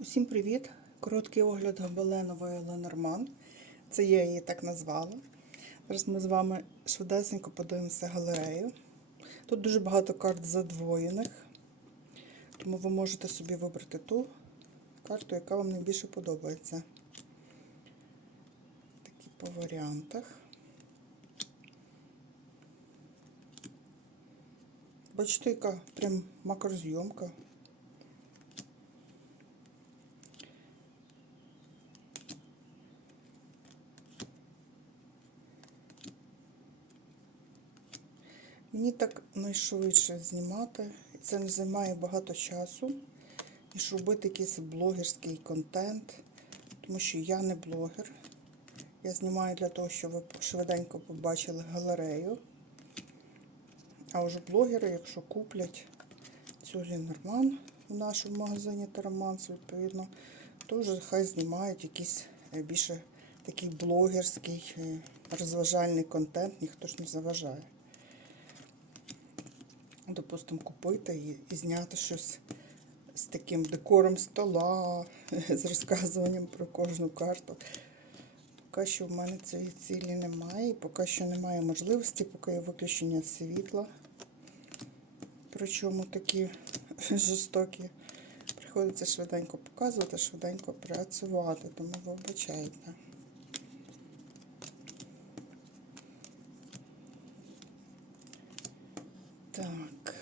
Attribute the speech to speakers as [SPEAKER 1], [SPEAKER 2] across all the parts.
[SPEAKER 1] Усім привіт! Короткий огляд гобеленової Ленорман. Це я її так назвала. Зараз ми з вами швидесенько подивимося галерею. Тут дуже багато карт задвоєних, тому ви можете собі вибрати ту карту, яка вам найбільше подобається. Такі по варіантах. Бачите, яка прям макрозйомка. Мені так найшвидше знімати, це не займає багато часу, ніж робити якийсь блогерський контент, тому що я не блогер. Я знімаю для того, щоб ви швиденько побачили галерею. А вже блогери, якщо куплять цю Лінорман в нашому магазині Тараманс, відповідно, то вже хай знімають якийсь е, більше такий блогерський е, розважальний контент, ніхто ж не заважає допустимо, купити і, і зняти щось з таким декором стола, з розказуванням про кожну карту. Поки що в мене цієї цілі немає, поки що немає можливості, поки є виключення світла. Причому такі жорстокі. Приходиться швиденько показувати, швиденько працювати, тому вибачайте. Так.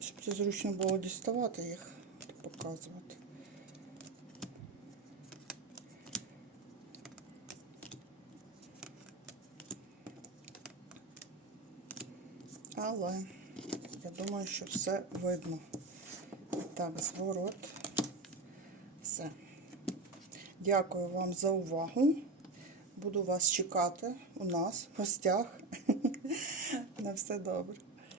[SPEAKER 1] Щоб це зручно було діставати їх показувати. Але я думаю, що все видно. Так, зворот. Все. Дякую вам за увагу. Буду вас чекати у нас в гостях. На все добре.